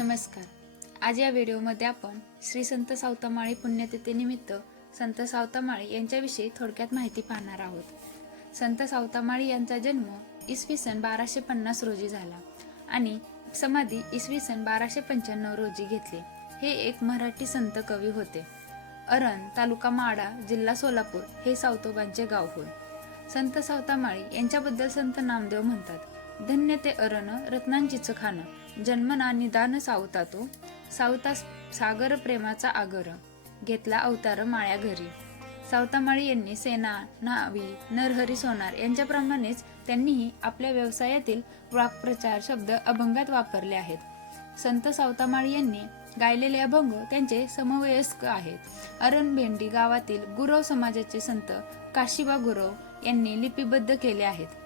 नमस्कार. आज या व्हिडिओमध्ये आपण श्री संत सावतामाळी पुण्यतिथीनिमित्त संत सावतामाळी यांच्याविषयी थोडक्यात माहिती पाहणार आहोत. संत सावतामाळी यांचा जन्म इसवी सन बाराशे पन्नास रोजी झाला आणि समाधी इसवी सन बाराशे पंच्याण्णव रोजी घेतली. हे एक मराठी संत कवी होते. अरण तालुका माडा जिल्हा सोलापूर हे सावतोबांचे गाव होय. संत सावतामाळी यांच्याबद्दल संत नामदेव म्हणतात. धन्य ते अरण रत्नांचीच खाणं. जन्मना निदान सावता तो सावता सागर प्रेमाचा आगर. घेतला अवतार माळ्या घरी. सावतामाळी यांनी सेना नावी नरहरी सोनार यांच्याप्रमाणेच त्यांनीही आपल्या व्यवसायातील वाक्प्रचार शब्द अभंगात वापरले आहेत. संत सावतामाळी यांनी गायलेले अभंग त्यांचे समवयस्क आहेत. अरण भेंडी गावातील गुरव समाजाचे संत काशीबा गुरव यांनी लिपिबद्ध केले आहेत.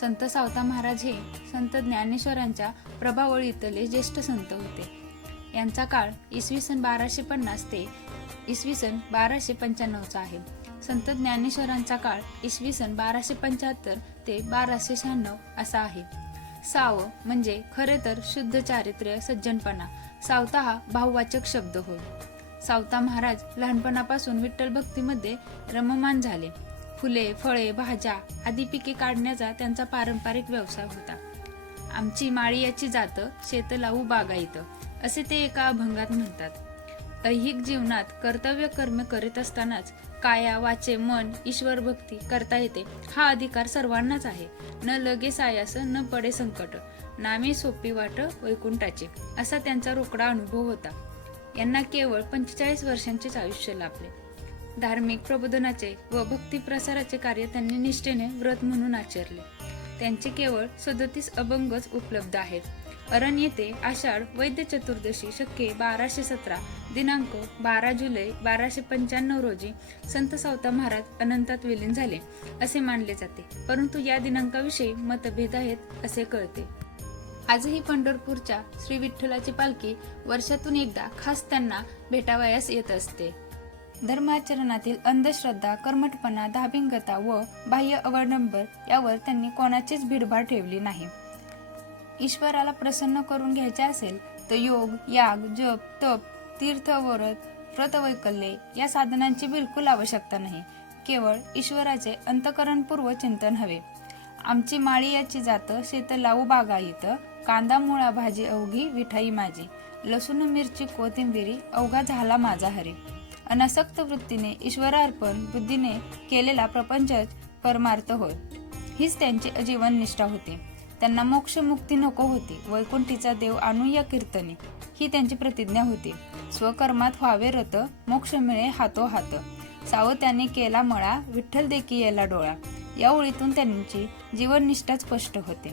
संत सावता महाराज हे संत ज्ञानेश्वरांच्या प्रभावळीतले ज्येष्ठ संत होते. यांचा काळ इसवी सन बाराशे पन्नास ते इसवी सन बाराशे पंच्याण्णवचा आहे. संत ज्ञानेश्वरांचा काळ इसवी सन बाराशे पंच्याहत्तर ते बाराशे शहाण्णव असा आहे. साव म्हणजे खरे तर शुद्ध चारित्र्य सज्जनपणा. सावता हा भाववाचक शब्द होय. सावता महाराज लहानपणापासून विठ्ठल भक्तीमध्ये रममान झाले. फुले फळे भाज्या आदी पिके काढण्याचा त्यांचा पारंपरिक व्यवसाय होता. आमची माळी याची जात शेत लावू बागायत असे ते एका अभंगात म्हणतात. ऐहिक जीवनात कर्तव्य कर्म करीत असतानाच काया वाचे मन ईश्वर भक्ती करता येते हा अधिकार सर्वांनाच आहे. न लगे सायास न पडे संकट नामे सोपी वाट वैकुंठाचे असा त्यांचा रोकडा अनुभव होता. यांना केवळ पंचेचाळीस वर्षांचेच आयुष्य लाभले. धार्मिक प्रबोधनाचे व भक्ती प्रसाराचे कार्य त्यांनी निष्ठेने व्रत म्हणून आचरले. त्यांचे केवळ सदतीस अभंगच उपलब्ध आहेत. अरण येथे आषाढ वैद्य चतुर्दशी शक्य बाराशे सतरा दिनांक बारा जुलै बाराशे पंच्याण्णव रोजी संत सावता महाराज अनंतात विलीन झाले असे मानले जाते. परंतु या दिनांकाविषयी मतभेद आहेत असे कळते. आजही पंढरपूरच्या श्री विठ्ठलाची पालखी वर्षातून एकदा खास त्यांना भेटावयास येत असते. धर्माचरणातील अंधश्रद्धा कर्मठपणा धाबिंगता व बाह्य अवडंबर यावर त्यांनी कोणाचीच भिडभाड ठेवली नाही. ईश्वराला प्रसन्न करून घ्यायचे असेल तर योग याग जप तप तीर्थ व्रत व्रतवैकल्ये या साधनांची बिलकुल आवश्यकता नाही. केवळ ईश्वराचे अंतकरणपूर्व चिंतन हवे. आमची माळी याची जात शेत लावू बागायत कांदा मुळा भाजी अवघी विठाई माझी लसूण मिरची कोथिंबिरी अवघा झाला माझा हरी. अनासक्त वृत्तीने ईश्वरार्पण बुद्धीने केलेला प्रपंचच परमार्थ होय. हीच त्यांची जीवन निष्ठा होती. त्यांना मोक्ष मुक्ती नको होती. वैकुंठीचा देव आणूया कीर्तने. ही त्यांची प्रतिज्ञा होती. स्वकर्मात व्हावे रत मोक्ष मिळे हातो हात. सावं केला मळा विठ्ठल देखी याला डोळा. या ओळीतून त्यांची जीवननिष्ठा स्पष्ट होते.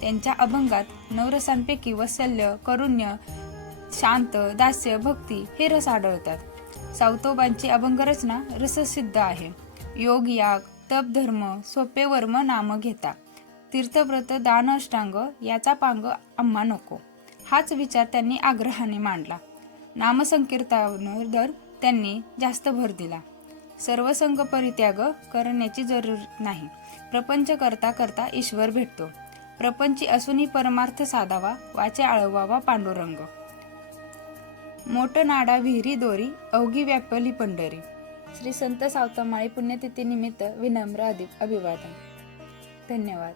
त्यांच्या अभंगात नवरसांपैकी वत्सल्य करुण्य शांत दास्य भक्ती हे रस आढळतात. सावतोबांची अभंग रचना रससिद्ध आहे. योग याग तप धर्म सोपे वर्म नाम घेता. तीर्थव्रत दान अष्टांग याचा पांग आम्हा नको. हाच विचार त्यांनी आग्रहाने मांडला. नामसंकीर्तनावर त्यांनी जास्त भर दिला. सर्व संघ परित्याग करण्याची जरूर नाही. प्रपंच करता करता ईश्वर भेटतो. प्रपंची असूनही परमार्थ साधावा वाचे आळवावा पांडुरंग. मोठ नाडा विहिरी दोरी अवघी व्यापली पंढरी. श्री संत सावतामाळी पुण्यतिथीनिमित्त विनम्र अधिक अभिवादन. धन्यवाद.